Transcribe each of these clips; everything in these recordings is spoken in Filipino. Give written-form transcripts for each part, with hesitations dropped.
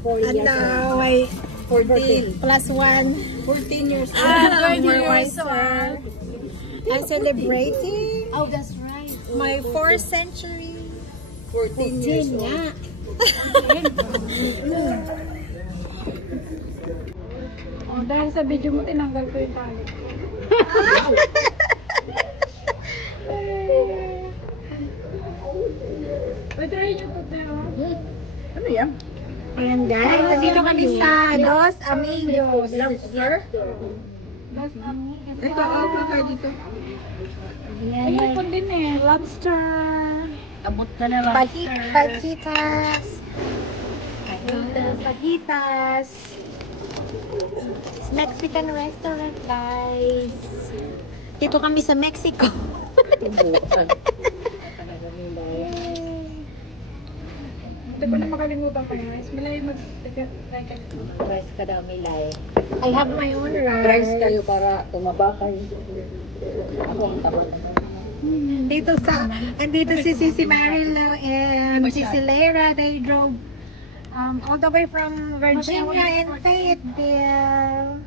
And now, I 14. plus 1. 14 years old. More wiser. I'm celebrating. Oh, that's right. My 4th century. 14 years old. Oh, dahil sa video mo, tinanggal ko yung tali. Pwede rin yung tutero. Ano yan? Ayan guys, nandito kami sa Dos Amigos. Lobster? Dos Amigos. Ito, kayo dito. Ayun po din eh, lobster. Abot ka na lobster. Fajitas. Fajitas. Mexican restaurant, guys. Dito kami sa Mexico. Hindi ko na makalimutan ko guys. Malay mag-try ka. Rice ka daw, Milay. I have my own rice. Rice kayo para tumaba kayo. Ako ang tama. Andito si Sisi Marilo and Sisi Lera. They drove all the way from Virginia and Fayetteville.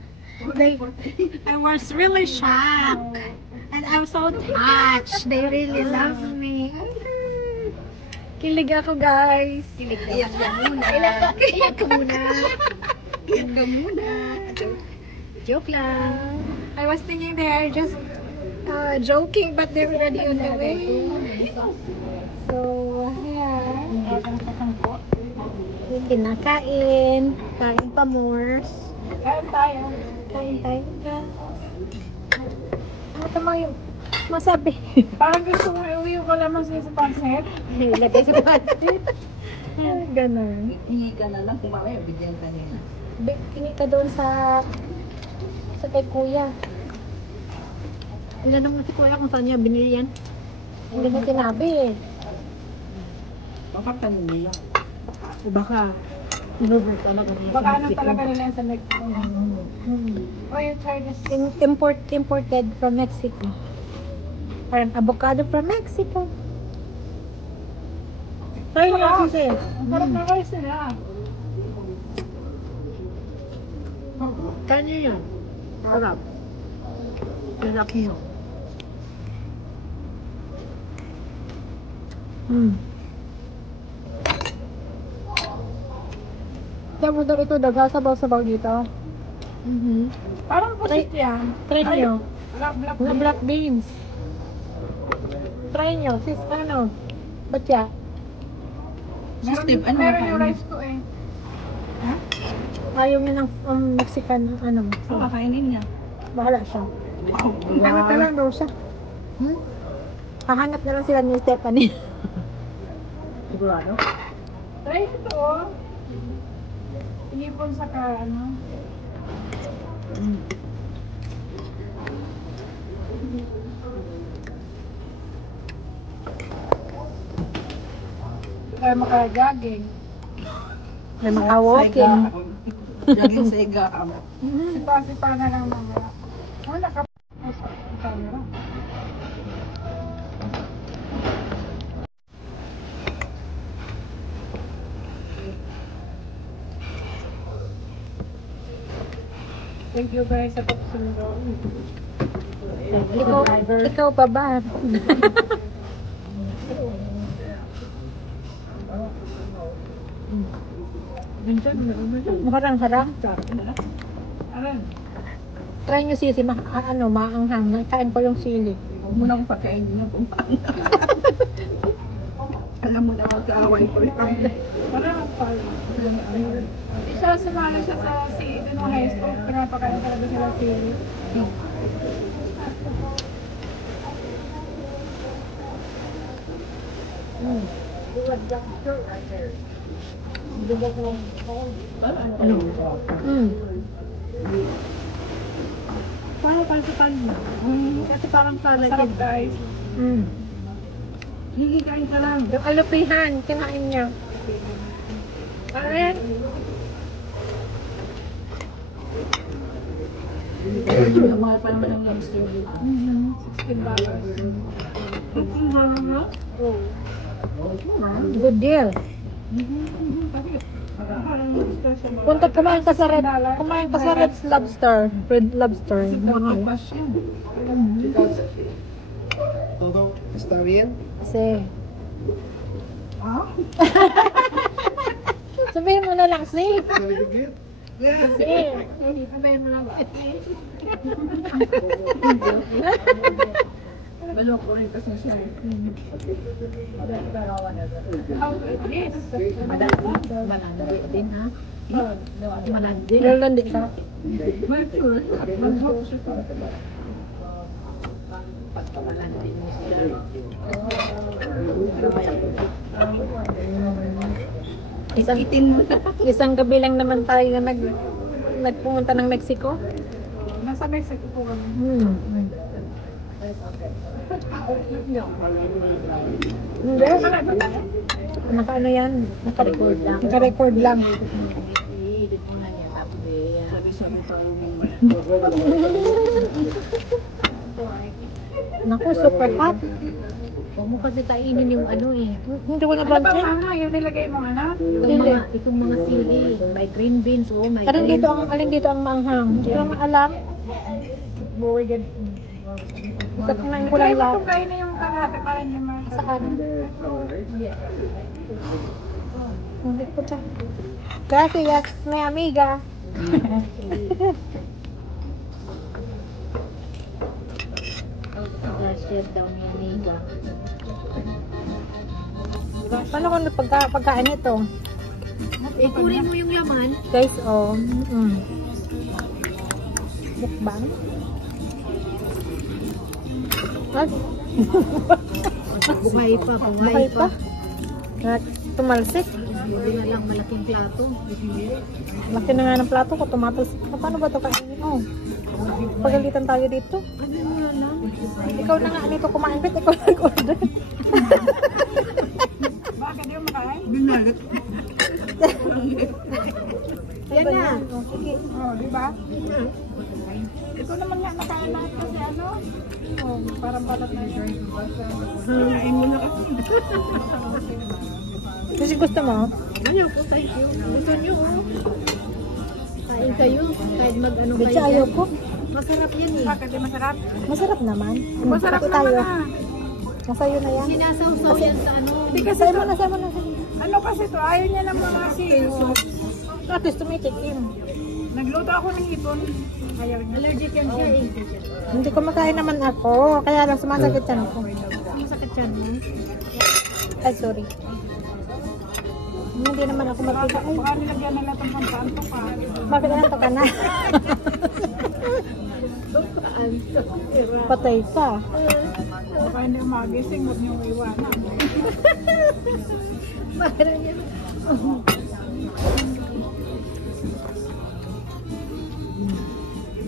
I was really shocked. And I'm so touched. They really love me. Kilig ako, guys. Iyak ka muna. Iyak ka muna. Iyak ka muna. Joke lang. I was thinking they are just joking, but they're already on the way. So, yeah. Kinakain. Kain pa more. Kain tayo. Kain tayo. Ano tama yung masabi? Parang gusto mo iuwi ko lamang sa pancit. Lagay sa pancit. Ganon. Hingi ka na lang kung mamaya bigyan ka nila. Hingi ka doon sa kay kuya. Ilan naman si kuya kung saan niya binili yan? Hindi mo tinabi eh. Baka kanin nila. O baka inuber talaga nila Baka sa ano Mexico. talaga nila sa Mexico. Oh, you try this. Imported from Mexico. Parang avocado from Mexico. Try nyo kasi. Ang sarap na kayo sila. Kanya yan. Sarap. Sarap nyo. Tapos daw ito, sabaw-sabaw dito. Parang pusit yan. Try nyo. Black. Mga black beans. Try nyo. Sis, ano? Ba't ya? Steve, ano Meron makain yung mo? rice ko eh. Ayaw niya ng Mexican, ano. Oo, kakainin niya. Bahala siya. Hanap na lang daw siya. Hahanap na lang sila ni Stephanie. Sigurado? Try ito oh. Inipon sa ano. Kaya maka-jogging. May mga walking. Jogging sa igaam. Sipa na lang mamaya. Oh, naka-post ang camera. Thank you guys sa pagsundo. Ikaw pa ba? Mukhang harang. Aran. Try nyo sisi, maanghang. Kain ko yung sili. Huwag mo na akong pagkainin na kung paano. Alam mo na magkaaway ko. Parang pala. Isa sumala siya sa doon ng high school. Pero napakain talaga sila sili. Paano palsukan mo? Kasi parang salad Sarap yun. guys. Hindi kain ka lang. Yung alupihan, kinain niya. Ayan. Mahal pa naman ang lobster. $16. Good deal. Punta kumain ka sa Red Lobster. Red Lobster. Mahal. ¿Todo está bien? Kasi. Sabihin mo na lang, Snape. Kasi. Sabihin mo lang. Balok ko rin kasi siya. Malandi din, ha? Malandi. Lalandi ka. Isang gabi lang naman tayo na nagpumunta ng Mexico. Nasa Mexico po kami. Hindi. Naka-ano yan? Naka-record lang. Naka-record lang. Naku, super hot. Huwag mo kasi kainin yung ano eh. Hindi ko Ano ba napansin. ano? Yung nilagay mo ano? Itong mga sili. May green beans o may Alin dito ang maanghang? Hindi ko naman alam. Kinain ko lang Try mo lahat. kung kainin yung kalahati para hindi Saan? Hindi ko ta. Gracias, mi amiga. share daw niya nila. Paano kung pagkain ito? Kunin mo yung laman. Guys, oh. Mukbang. At, Buhay pa, buhay pa. At tumalsik. Hindi na lang malaking plato. Laki na nga ng plato ko, tumatalsik. Paano ba ito kainin? Oh. Pagalitan tayo dito. Ano mo na lang? Ikaw na nga nito kumain, bet. Ikaw nag-order. Bakit yung makain? Yan na. Oh, sige. Oh, di ba? Ito naman nga nakain lahat kasi ano? Oh, parang balat na yun. Kain mo na kasi. Kasi gusto mo? Ayaw ko, thank you. Gusto nyo, oh. Kain kayo. Kahit mag-ano Bitch, kayo. ayaw ko. Masarap yan eh. Bakit di masarap? Masarap naman. Masarap Pati naman tayo. ah. Masayo na yan. Sinasaw-saw yan sa ano. Hindi kasi Sayo mo na, sayo mo na. ano kasi to, ayaw niya ng mga seafood. At least tumitikim. Nagluto ako ng hipon. Ayaw niya. Allergic yan siya eh. Hindi kumakain naman ako. Kaya lang sumasakit yan ako. Masakit yan mo. Ay, sorry. Hindi naman ako matiga. Ay, Baka nilagyan nila itong pantanto pa. bakit nanto ka na? Patay ka. Baka hindi magising, huwag niyong iwanan. Parang yan.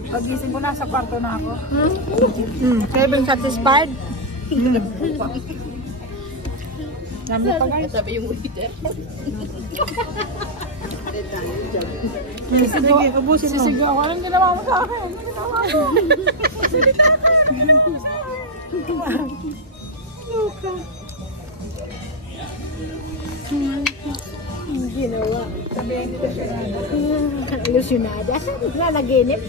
Pagising ko, nasa kwarto na ako. Kevin satisfied? Dami pa guys. Sabi yung waiter. Sige, ubusin mo. Sisigaw ko, anong ginawa mo sa akin? Anong ginawa mo? Ginawa. Sabihin ko siya. Ilusyonada. Nanaginip.